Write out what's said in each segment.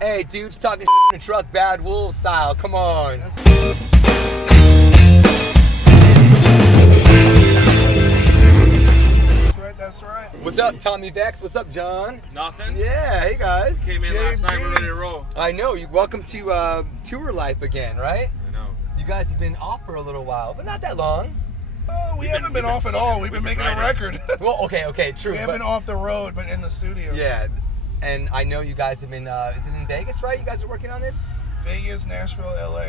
Hey, dudes talking in a truck, Bad Wolves style. Come on. That's right. What's up, Tommy Vex? What's up, John? Nothing. Yeah, hey guys. Came in last night, we're ready to roll. I know. Welcome to tour life again, right? I know. You guys have been off for a little while, but not that long. We haven't been off at all. We've been making a record. Well, okay, true. We haven't been off the road, but in the studio. Yeah, and I know you guys have been, is it in Vegas, right? You guys are working on this? Vegas, Nashville, LA.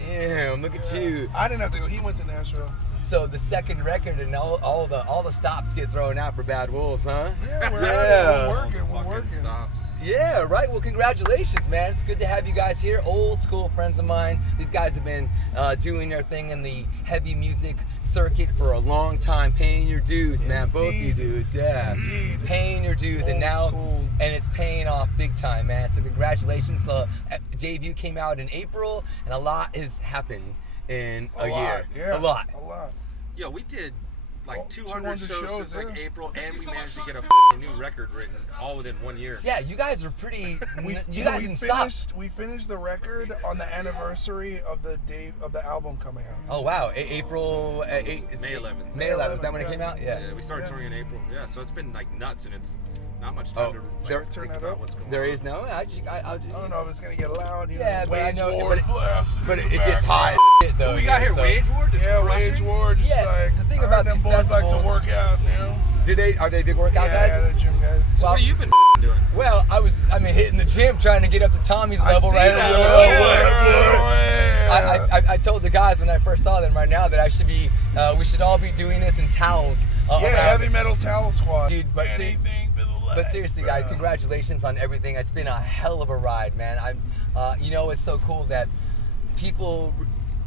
Damn, look at you. I didn't have to go. He went to Nashville. So the second record and all the stops get thrown out for Bad Wolves, huh? Yeah, we're working. We're working. Stops. Yeah, right. Well, congratulations, man. It's good to have you guys here. Old school friends of mine. These guys have been doing their thing in the heavy music circuit for a long time, paying your dues, man. Indeed. Both you dudes, yeah. Indeed. Paying your dues, and now, school. and it's paying off big time, man. So congratulations. The debut came out in April, and a lot has happened in a year. Yeah, a lot. Yeah, we did like 200 shows since like yeah. April, and we managed to get a new record written all within 1 year. Yeah, you guys are pretty. You guys didn't stop. stop. We finished the record on the anniversary of the day of the album coming out. Oh wow, April. May 11th. May 11th. Is that when it came out? Yeah. Yeah, we started touring in April. Yeah, so it's been like nuts, and it's not much time to turn think that about up. what's going There on. is no. I don't know if it's gonna get loud. Yeah, but I know. Wars blasting But in it the gets hot background. as shit though. We got here, so. Wage War, just Yeah, crushing. Wage War, just Yeah, like the thing I about heard them these boys like to festivals- work out, you know. Are they big workout Yeah, guys? the gym guys. So Well, what have you been doing? Well, I mean, hitting the gym, trying to get up to Tommy's level, see right? that. I told the guys when I first saw them right now that I should be, we should all be doing this in towels. Yeah, heavy metal towel squad. Dude, but anything for the life, But seriously, guys, bro. congratulations on everything. It's been a hell of a ride, man. It's so cool that people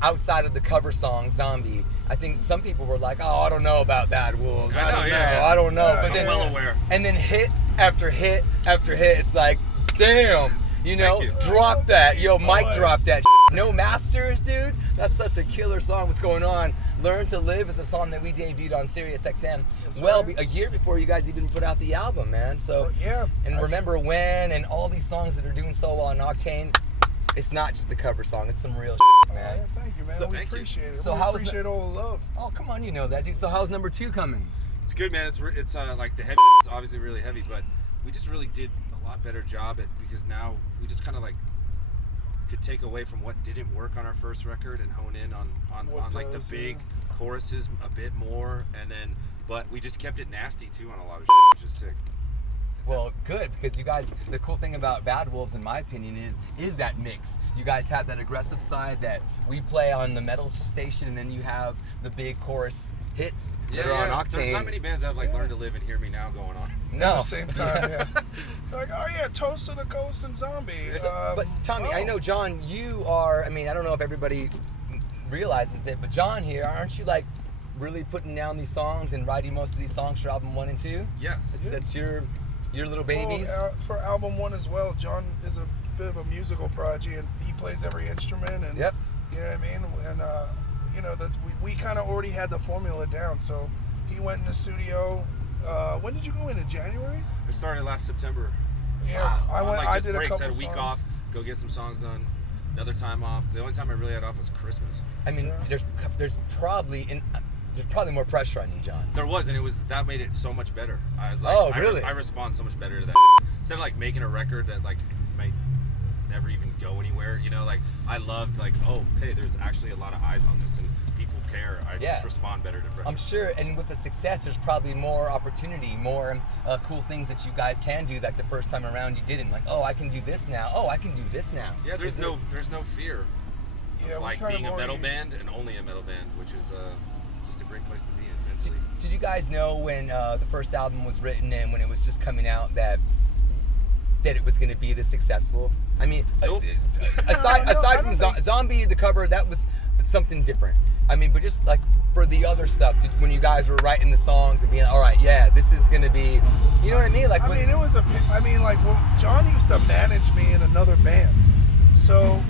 outside of the cover song "Zombie," I think some people were like, "Oh, I don't know about Bad Wolves. I don't know." Yeah, but then, I'm well aware. And then hit after hit after hit, it's like, damn, Thank you. drop that, yo, Mike, Nice. drop that. No Masters, dude. That's such a killer song. What's going on? Learn to Live is a song that we debuted on Sirius XM. A year before you guys even put out the album, man. So Yeah. And Remember When and all these songs that are doing so well on Octane. It's not just a cover song. It's some real shit, man. Yeah, thank you, man. So- we Thank you. appreciate it. So we how's appreciate all the love. Oh, come on, you know that, dude. So how's number 2 coming? It's good, man. It's like the heavy. It's obviously really heavy, but we just really did a lot better job at because now we just kind of like could take away from what didn't work on our first record and hone in on like the big choruses a bit more, but we just kept it nasty too on a lot of shit, which is sick. Well, good, because you guys, the cool thing about Bad Wolves, in my opinion, is that mix. You guys have that aggressive side that we play on the metal station, and then you have the big chorus hits that are on Octane. There's not many bands that have like Learn to Live and Hear Me Now going on. No. At the same time, yeah. Like, oh yeah, Toast to the Coast and Zombie. But Tommy, I know, John, you are, I don't know if everybody realizes that, but John here, aren't you like really putting down these songs and writing most of these songs for album 1 and 2? Yes. That's your little babies? Well, for album 1 as well, John is a bit of a musical prodigy, and he plays every instrument, and Yep. you know what I mean. And that's we kind of already had the formula down. So he went in the studio. When did you go in January? It started last September. Yeah, Wow. I went. Like I just did a breaks, couple had a week songs. off, go get some songs done, another time off. The only time I really had off was Christmas. Yeah. There's probably more pressure on you, John. There was, and that made it so much better. Really? I respond so much better to that. Instead of like making a record that like might never even go anywhere, you know, like I loved like, oh, hey, there's actually a lot of eyes on this and people care. I just respond better to pressure. I'm sure, and with the success, there's probably more opportunity, more cool things that you guys can do that the first time around you didn't. Like, oh, I can do this now. Oh, I can do this now. Yeah, there's no fear. Yeah, Of, like being a metal band and only a metal band, which is just a great place to be in mentally. Did you guys know when the first album was written and when it was just coming out that it was going to be this successful? I mean, Nope. aside from Zombie, the cover, that was something different. I mean, but just like for the other stuff, when you guys were writing the songs and being, all right, yeah, this is going to be, you know what I mean? Like, John used to manage me in another band, so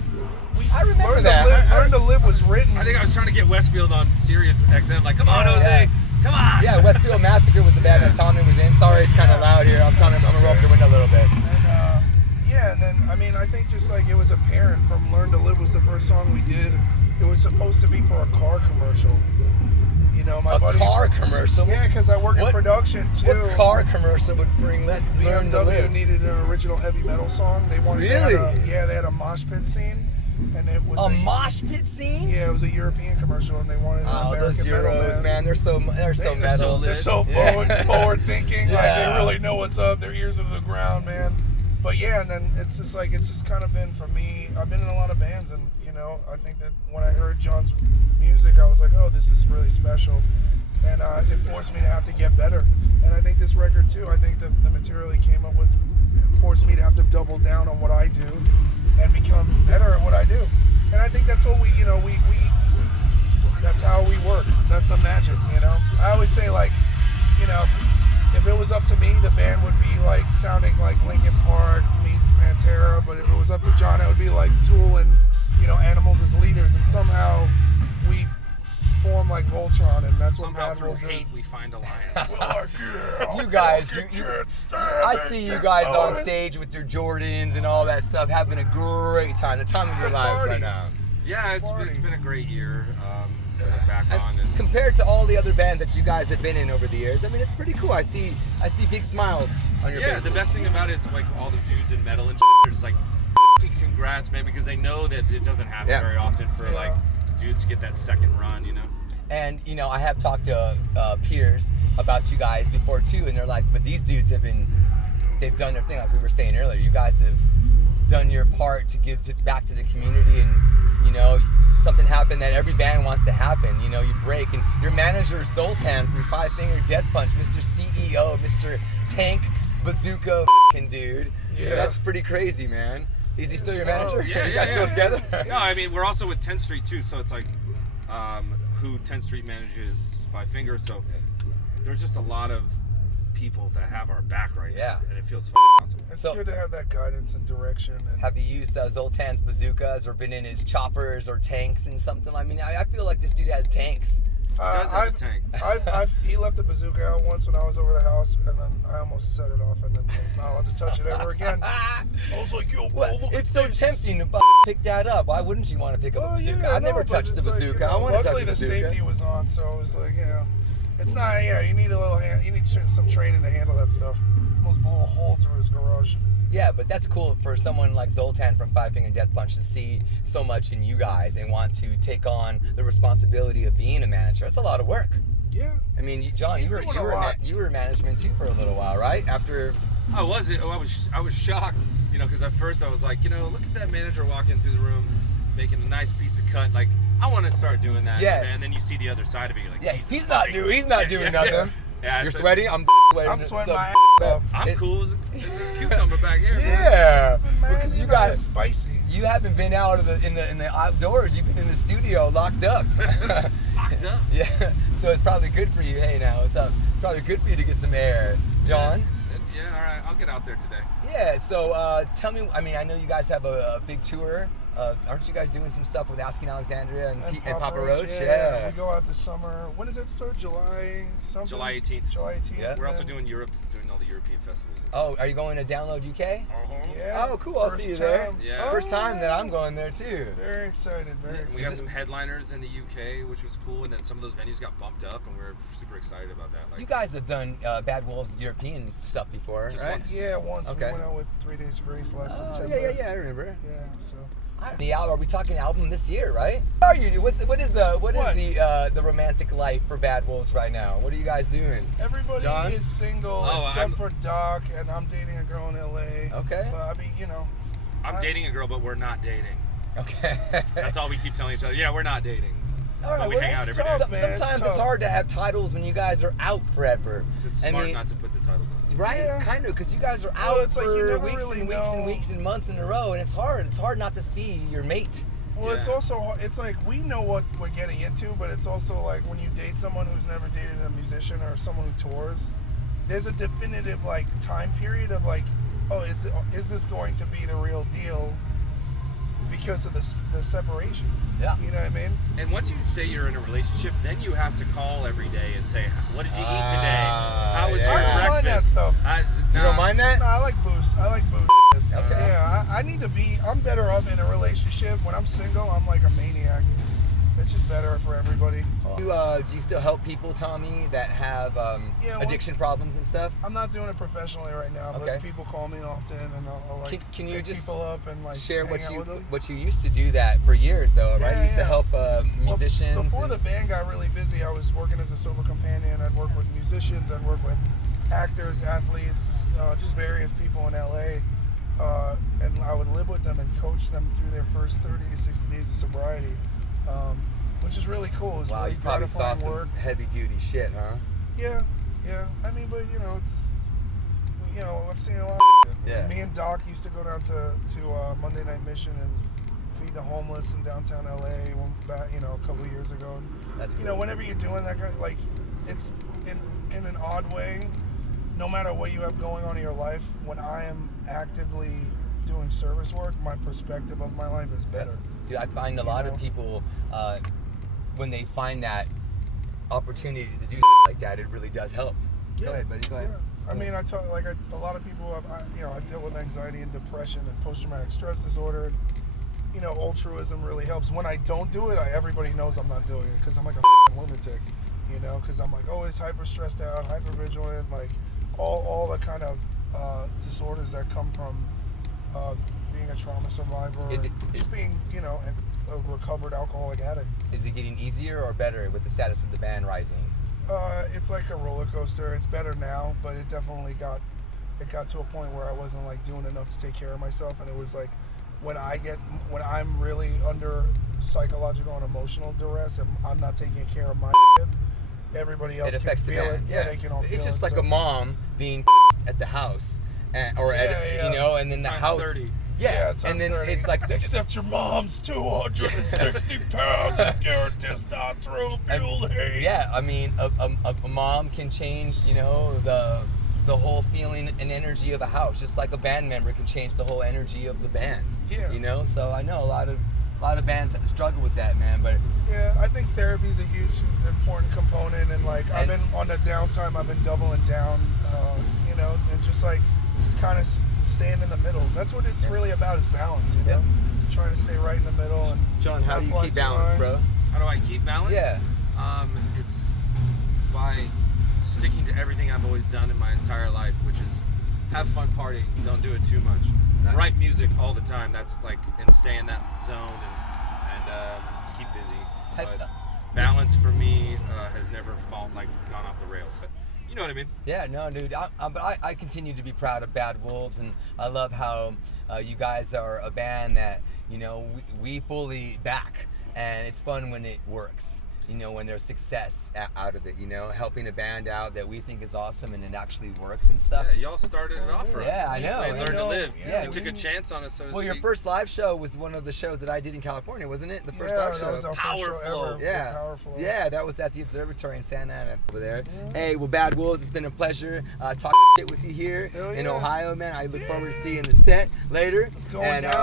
I remember that. Learn to Live was written. I think I was trying to get Westfield on Sirius XM. Like, come on, Jose, come on. Yeah, Westfield Massacre was the band that Tommy was in. Sorry, it's kind of loud here. I'm gonna roll up the window a little bit. And Yeah, and then I mean, I think just like it was apparent from "Learn to Live" was the first song we did. It was supposed to be for a car commercial. You know, my buddy. Car commercial? Yeah, because I work in production too. What car commercial would bring that? Learn to BMW Live? needed an original heavy metal song. They wanted. Really? They had a mosh pit scene, and it was a mosh pit scene. Yeah, it was a European commercial, and they wanted an American those Euros, metal man. They're so metal. They're so forward thinking. Yeah. Like they really know what's up. Their ears are to the ground, man. But yeah, and then it's just kind of been for me. I've been in a lot of bands, and you know, I think that when I heard John's music, I was like, oh, this is really special, and it forced me to have to get better. And I think this record too. I think the material he came up with forced me to have to double down on what I do and become better at what I do. And I think that's what we that's how we work. That's the magic, you know. I always say, like, you know, if it was up to me, the band would be like sounding like Linkin Park meets Pantera, but if it was up to John, it would be like Tool and, you know, Animals as leaders, and somehow we form like Voltron, and that's Somehow what Bad through Wolves hate is. we find alliance. You guys, I see you guys on stage with your Jordans and all that stuff, having a great time. The time of your lives right now. Yeah, it's been a great year to look back on. And compared to all the other bands that you guys have been in over the years, I mean, it's pretty cool. I see big smiles on your faces. yeah, the best thing about it is like all the dudes in metal and they're just like, congrats, man, because they know that it doesn't happen very often for like dudes to get that second run, you know. And you know, I have talked to peers about you guys before too, and they're like, but these dudes they've done their thing, like we were saying earlier. You guys have done your part to give back to the community, and you know, something happened that every band wants to happen. You know, you break, and your manager Zoltan from Five Finger Death Punch, Mr. CEO, Mr. Tank Bazooka dude. Yeah. That's pretty crazy, man. Is he still your manager? Yeah, you guys still together? No, I mean, we're also with 10th Street too, so it's like who 10th Street manages Five Fingers, so there's just a lot of people that have our back right now, and it feels awesome. It's good to have that guidance and direction. And have you used Zoltan's bazookas or been in his choppers or tanks and something? I mean, I feel like this dude has tanks. He does have a tank. He left the bazooka out once when I was over the house, and then I almost set it off, and then I was not allowed to touch it ever again. I was like, yo, bro, look it's at so this. tempting to pick that up. Why wouldn't you want to pick up a bazooka? I've never touched the bazooka. Like, you know, I want to touch luckily the bazooka. the safety was on, so it was like, you know, it's not, you need a little you need some training to handle that stuff. Almost blew a hole through his garage. Yeah, but that's cool for someone like Zoltan from Five Finger Death Punch to see so much in you guys and want to take on the responsibility of being a manager. It's a lot of work. Yeah. I mean, John, you were management too for a little while, right? After. I was shocked, you know, because at first I was like, you know, look at that manager walking through the room, making a nice piece of cut. Like, I want to start doing that. Yeah. And then you see the other side of it. You're like, yeah, he's not doing nothing. Yeah, you're sweating. I'm sweating. I'm sweating my off. I'm cool as this cucumber back here. Yeah, man, because you guys spicy. You haven't been out of in the outdoors. You've been in the studio, locked up. Locked up. Yeah. So it's probably good for you. Hey, now it's probably good for you to get some air, John. Yeah. All right. I'll get out there today. Yeah. So tell me. I mean, I know you guys have a big tour. Aren't you guys doing some stuff with Asking Alexandria and Papa Roach? Yeah, we go out this summer. When does that start? July something? July 18th. July 18th. Yeah. We're also doing Europe, doing all the European festivals. Oh, are you going to Download UK? Yeah. Oh, cool. I'll see you there. Yeah. First time that I'm going there too. Very excited. Very excited. We got some headliners in the UK, which was cool, and then some of those venues got bumped up, and we're super excited about that. Like, you guys have done Bad Wolves European stuff before, Just right? once. Yeah, once. Okay. We went out with 3 Days Grace last September. Yeah, I remember. Yeah, so. The album, are we talking album this year, right? What are you? What is the romantic life for Bad Wolves right now? What are you guys doing? Everybody John? is single except for Doc, and I'm dating a girl in LA. Okay. But I mean, you know. I'm dating a girl, but we're not dating. Okay. That's all we keep telling each other. Yeah, we're not dating. All right, But we hang out every day. Sometimes it's hard to have titles when you guys are out forever. It's smart not to put the titles on. Right, Yeah. kind of, because you guys are out it's like for you never weeks really and weeks know. and weeks and months in a row, and it's hard. It's hard not to see your mate. Well, it's also, it's like we know what we're getting into, but it's also like when you date someone who's never dated a musician or someone who tours, there's a definitive like time period of like, oh, is this going to be the real deal because of the separation? Yeah. You know what I mean? And once you say you're in a relationship, then you have to call every day and say, what did you eat today? How was your I don't mind breakfast? that stuff. You don't mind that? No, I like boost. I like boost. Okay. Yeah, I need to be. I'm better off in a relationship. When I'm single, I'm like a maniac. It's just better for everybody. Do you still help people, Tommy, that have addiction problems and stuff? I'm not doing it professionally right now, Okay. but people call me often, and I'll like Can you pick just people up and like share hang out with them. what you used to do that for years though, right? You used to help musicians. Well, before the band got really busy, I was working as a sober companion. I'd work with musicians. I'd work with actors, athletes, just various people in LA. And I would live with them and coach them through their first 30 to 60 days of sobriety, which is really cool. It's wow, really you probably saw gratifying some work. heavy duty shit, huh? Yeah. I mean, but it's just, I've seen a lot. Yeah. Me and Doc used to go down to Monday Night Mission and feed the homeless in downtown LA a couple years ago. And, That's cool. whenever you're doing that, like, it's in an odd way. No matter what you have going on in your life, when I am actively doing service work, my perspective of my life is better. Dude, I find a lot of people, when they find that opportunity to do like that, it really does help. Yeah. Go ahead, buddy. Go ahead. Yeah. I mean, a lot of people, I deal with anxiety and depression and post-traumatic stress disorder. And, altruism really helps. When I don't do it, everybody knows I'm not doing it because I'm like a lunatic, because I'm like always hyper stressed out, hyper vigilant, like all the kind of disorders that come from being a trauma survivor, just being, a recovered alcoholic addict. Is it getting easier or better with the status of the band rising? It's like a roller coaster. It's better now, but it definitely got to a point where I wasn't like doing enough to take care of myself, and it was like when I'm really under psychological and emotional duress and I'm not taking care of my shit, everybody else It affects can the feel band. it. Yeah, They can all feel it's just it. like So- a mom being at the house, and then the Times house. 30. Yeah, times and then 30. it's like Except your mom's 260 pounds and pure testosterone fueled hate. yeah. I mean, a mom can change, the whole feeling and energy of a house, just like a band member can change the whole energy of the band. Yeah. So I know a lot of bands that struggle with that, man. But Yeah, I think therapy is a huge, important component, and like I've been on the downtime, I've been doubling down, and just kind of staying in the middle. That's what it's really about, is balance, Yeah. Trying to stay right in the middle. And John, how do you not keep fly too balance, high. bro? How do I keep balance? Yeah. It's by sticking to everything I've always done in my entire life, which is have fun partying, don't do it too much. Nice. Write music all the time. That's and stay in that zone and keep busy. But balance for me has never gone off the rails. But you know what I mean? Yeah, no, dude. But I continue to be proud of Bad Wolves, and I love how you guys are a band that we fully back, and it's fun when it works. When there's success out of it, helping a band out that we think is awesome and it actually works and stuff. Yeah, y'all started it off for us. Yeah, I know. We learned to live. Yeah, You took a chance on us, so to Well, your speak. first live show was one of the shows that I did in California, wasn't it? The first live show. That was our first show Powerful. ever. Yeah, Powerful. yeah, that was at the Observatory in Santa Ana over there. Hey, well, Bad Wolves, it's been a pleasure talking shit with you here Hell in yeah. Ohio, man. I look forward to seeing the set later. It's going and, down.